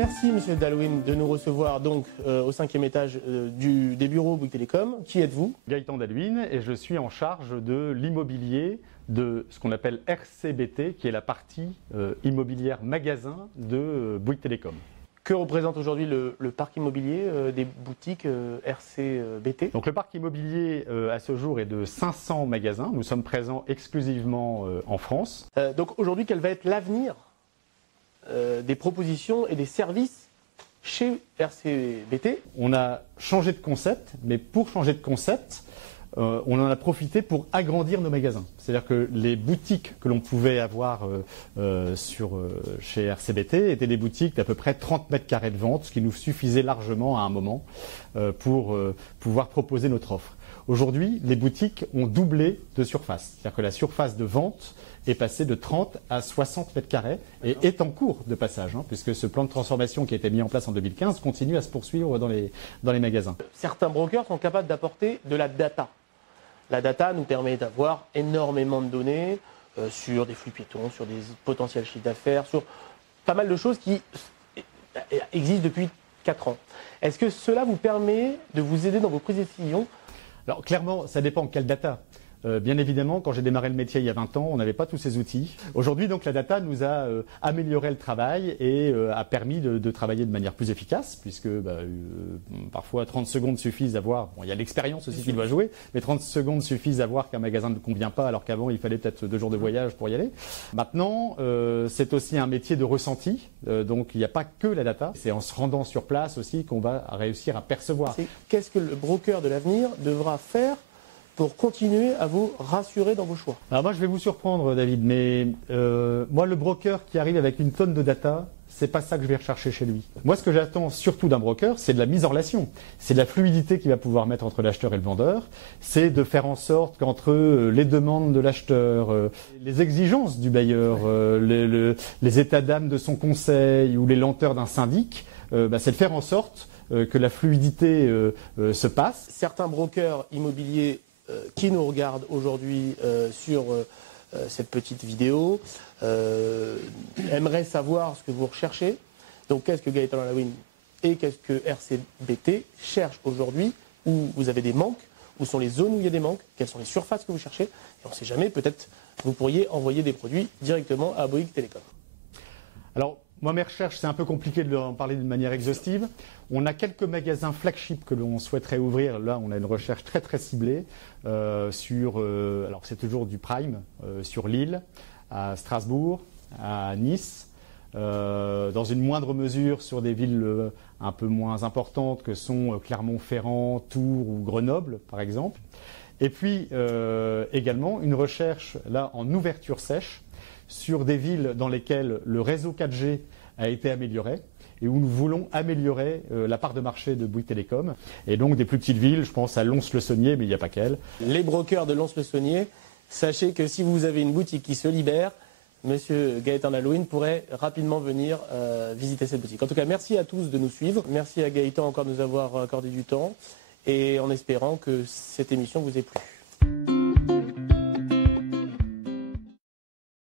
merci Monsieur Dallouin de nous recevoir donc au 5e étage des bureaux Bouygues Telecom. Qui êtes-vous? Gaëtan Dallouin, et je suis en charge de l'immobilier de ce qu'on appelle RCBT, qui est la partie immobilière magasin de Bouygues Telecom. Que représente aujourd'hui le parc immobilier des boutiques RCBT? Donc le parc immobilier à ce jour est de 500 magasins. Nous sommes présents exclusivement en France. Donc aujourd'hui, quel va être l'avenir des propositions et des services chez RCBT? On a changé de concept, mais pour changer de concept, on en a profité pour agrandir nos magasins. C'est-à-dire que les boutiques que l'on pouvait avoir chez RCBT étaient des boutiques d'à peu près 30 mètres carrés de vente, ce qui nous suffisait largement à un moment pour pouvoir proposer notre offre. Aujourd'hui, les boutiques ont doublé de surface. C'est-à-dire que la surface de vente est passée de 30 à 60 mètres carrés et est en cours de passage, puisque ce plan de transformation qui a été mis en place en 2015 continue à se poursuivre dans les magasins. Certains brokers sont capables d'apporter de la data. La data nous permet d'avoir énormément de données sur des flux piétons, sur des potentiels chiffres d'affaires, sur pas mal de choses qui existent depuis 4 ans. Est-ce que cela vous permet de vous aider dans vos prises de décision? Alors clairement, ça dépend quelle data. Bien évidemment, quand j'ai démarré le métier il y a 20 ans, on n'avait pas tous ces outils. Aujourd'hui, donc, la data nous a amélioré le travail et a permis de travailler de manière plus efficace, puisque parfois 30 secondes suffisent à voir, bon, il y a l'expérience aussi qui doit jouer, mais 30 secondes suffisent à voir qu'un magasin ne convient pas, alors qu'avant il fallait peut-être 2 jours de voyage pour y aller. Maintenant, c'est aussi un métier de ressenti, donc il n'y a pas que la data, c'est en se rendant sur place aussi qu'on va réussir à percevoir. Qu'est-ce que le broker de l'avenir devra faire pour continuer à vous rassurer dans vos choix? Alors moi, je vais vous surprendre, David, mais moi, le broker qui arrive avec une tonne de data, c'est pas ça que je vais rechercher chez lui. Moi, ce que j'attends surtout d'un broker, c'est de la mise en relation. C'est de la fluidité qu'il va pouvoir mettre entre l'acheteur et le vendeur. C'est de faire en sorte qu'entre les demandes de l'acheteur, les exigences du bailleur, les états d'âme de son conseil ou les lenteurs d'un syndic, c'est de faire en sorte que la fluidité se passe. Certains brokers immobiliers qui nous regardent aujourd'hui sur cette petite vidéo aimerait savoir ce que vous recherchez. Donc qu'est-ce que Gaëtan Dallouin et qu'est-ce que RCBT cherche aujourd'hui, où vous avez des manques, où sont les zones où il y a des manques, quelles sont les surfaces que vous cherchez, et on ne sait jamais, peut-être vous pourriez envoyer des produits directement à Bouygues Telecom. Alors, moi, mes recherches, c'est un peu compliqué de en parler d'une manière exhaustive. On a quelques magasins flagship que l'on souhaiterait ouvrir. Là, on a une recherche très très ciblée alors c'est toujours du prime, sur Lille, à Strasbourg, à Nice, dans une moindre mesure sur des villes un peu moins importantes que sont Clermont-Ferrand, Tours ou Grenoble, par exemple. Et puis également une recherche là en ouverture sèche sur des villes dans lesquelles le réseau 4G a été amélioré et où nous voulons améliorer la part de marché de Bouygues Telecom. Et donc des plus petites villes, je pense à Lons-le-Saunier, mais il n'y a pas qu'elle. Les brokers de Lons-le-Saunier, sachez que si vous avez une boutique qui se libère, Monsieur Gaëtan Dallouin pourrait rapidement venir visiter cette boutique. En tout cas, merci à tous de nous suivre. Merci à Gaëtan encore de nous avoir accordé du temps et en espérant que cette émission vous ait plu.